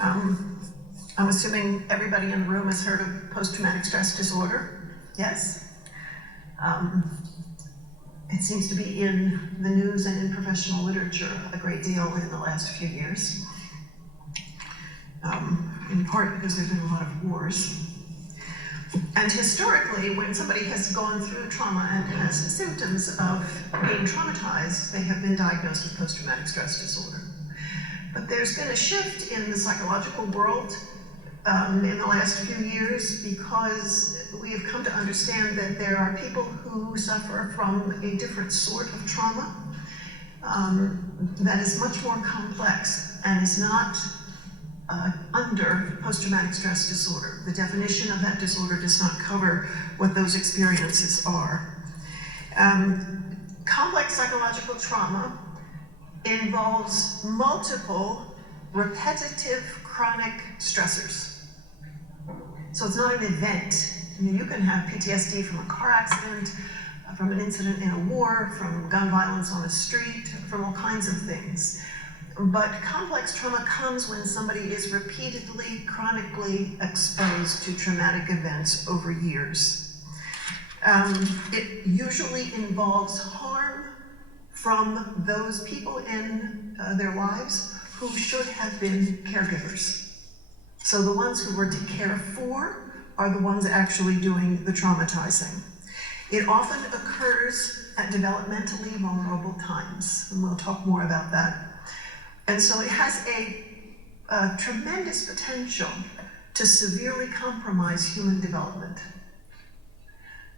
Um, I'm assuming everybody in the room has heard of post-traumatic stress disorder. Yes? It seems to be in the news and in professional literature a great deal in the last few years, in part because there have been a lot of wars. And historically, when somebody has gone through trauma and has symptoms of being traumatized, they have been diagnosed with post-traumatic stress disorder. But there's been a shift in the psychological world in the last few years, because we have come to understand that there are people who suffer from a different sort of trauma that is much more complex and is not under post-traumatic stress disorder. The definition of that disorder does not cover what those experiences are. Complex psychological trauma involves multiple repetitive chronic stressors. So it's not an event. I mean, you can have PTSD from a car accident, from an incident in a war, from gun violence on a street, from all kinds of things. But complex trauma comes when somebody is repeatedly, chronically exposed to traumatic events over years. It usually involves harm from those people in their lives who should have been caregivers. So the ones who were to care for are the ones actually doing the traumatizing. It often occurs at developmentally vulnerable times, and we'll talk more about that. And so it has a tremendous potential to severely compromise human development.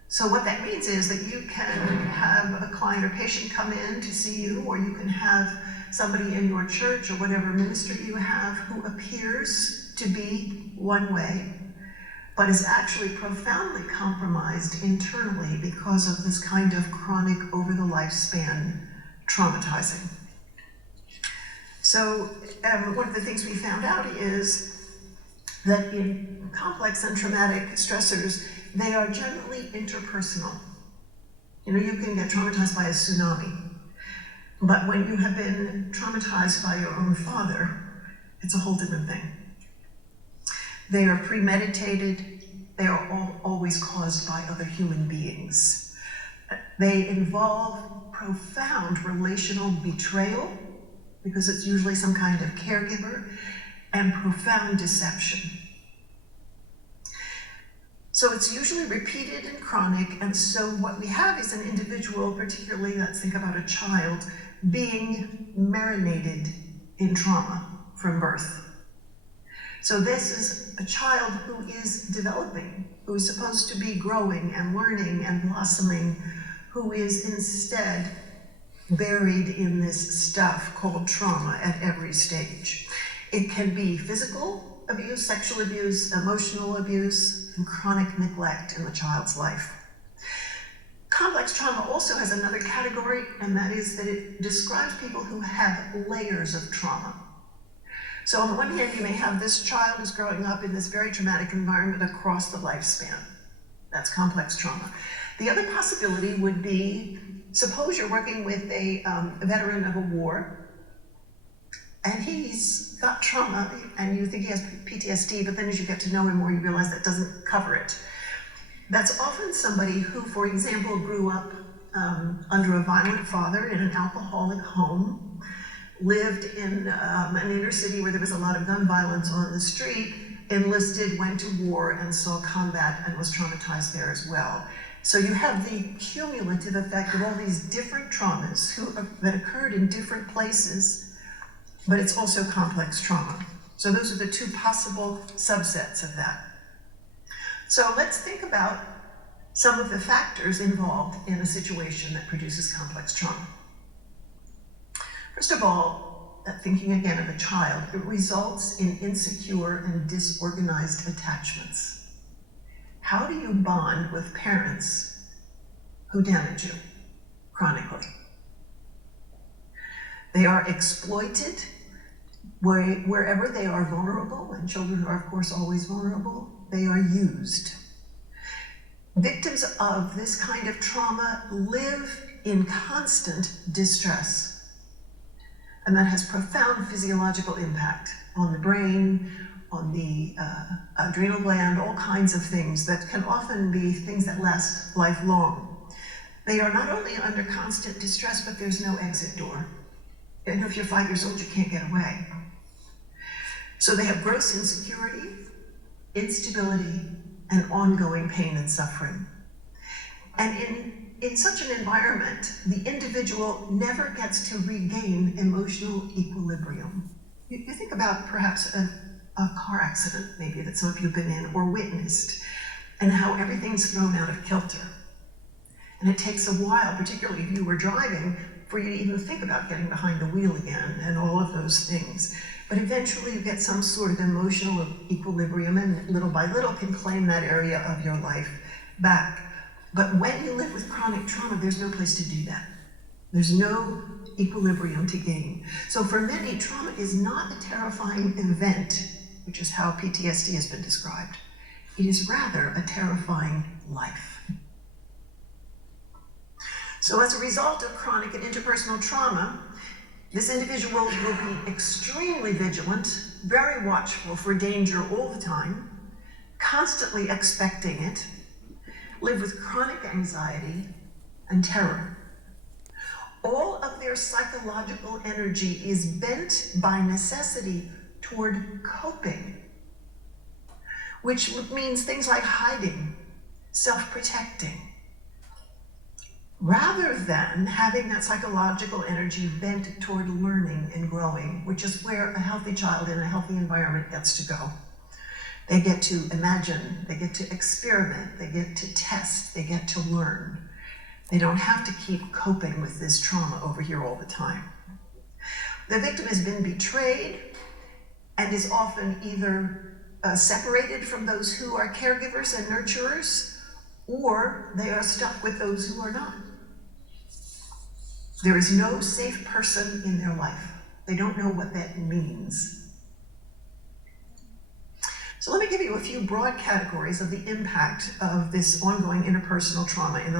So what that means is that you can have a client or patient come in to see you, or you can have somebody in your church or whatever ministry you have who appears to be one way, but is actually profoundly compromised internally because of this kind of chronic, over the lifespan traumatizing. So one of the things we found out is that in complex and traumatic stressors, they are generally interpersonal. You know, you can get traumatized by a tsunami, but when you have been traumatized by your own father, it's a whole different thing. They are premeditated. They are always caused by other human beings. They involve profound relational betrayal, because it's usually some kind of caregiver, and profound deception. So it's usually repeated and chronic, and so what we have is an individual, particularly, let's think about a child, being marinated in trauma from birth. So this is a child who is developing, who is supposed to be growing and learning and blossoming, who is instead buried in this stuff called trauma at every stage. It can be physical abuse, sexual abuse, emotional abuse, and chronic neglect in the child's life. Complex trauma also has another category, and that is that it describes people who have layers of trauma. So on the one hand, you may have this child who's growing up in this very traumatic environment across the lifespan. That's complex trauma. The other possibility would be, suppose you're working with a veteran of a war, and he's got trauma, and you think he has PTSD, but then as you get to know him more, you realize that doesn't cover it. That's often somebody who, for example, grew up under a violent father in an alcoholic home, lived in an inner city where there was a lot of gun violence on the street, enlisted, went to war, and saw combat and was traumatized there as well. So you have the cumulative effect of all these different traumas that occurred in different places, but it's also complex trauma. So those are the two possible subsets of that. So let's think about some of the factors involved in a situation that produces complex trauma. First of all, thinking again of a child, it results in insecure and disorganized attachments. How do you bond with parents who damage you chronically? They are exploited wherever they are vulnerable, and children are, of course, always vulnerable. They are used. Victims of this kind of trauma live in constant distress. And that has profound physiological impact on the brain, on the adrenal gland, all kinds of things that can often be things that last lifelong. They are not only under constant distress, but there's no exit door. And if you're 5 years old, you can't get away. So they have gross insecurity, instability, and ongoing pain and suffering. And in such an environment, the individual never gets to regain emotional equilibrium. You think about perhaps a car accident, maybe, that some of you have been in or witnessed, and how everything's thrown out of kilter. And it takes a while, particularly if you were driving, for you to even think about getting behind the wheel again and all of those things. But eventually you get some sort of emotional equilibrium, and little by little can claim that area of your life back. But when you live with chronic trauma, there's no place to do that. There's no equilibrium to gain. So for many, trauma is not a terrifying event, which is how PTSD has been described. It is rather a terrifying life. So as a result of chronic and interpersonal trauma, this individual will be extremely vigilant, very watchful for danger all the time, constantly expecting it, live with chronic anxiety and terror. All of their psychological energy is bent by necessity toward coping, which means things like hiding, self-protecting, rather than having that psychological energy bent toward learning and growing, which is where a healthy child in a healthy environment gets to go. They get to imagine, they get to experiment, they get to test, they get to learn. They don't have to keep coping with this trauma over here all the time. The victim has been betrayed and is often either separated from those who are caregivers and nurturers, or they are stuck with those who are not. There is no safe person in their life. They don't know what that means. So let me give you a few broad categories of the impact of this ongoing interpersonal trauma in the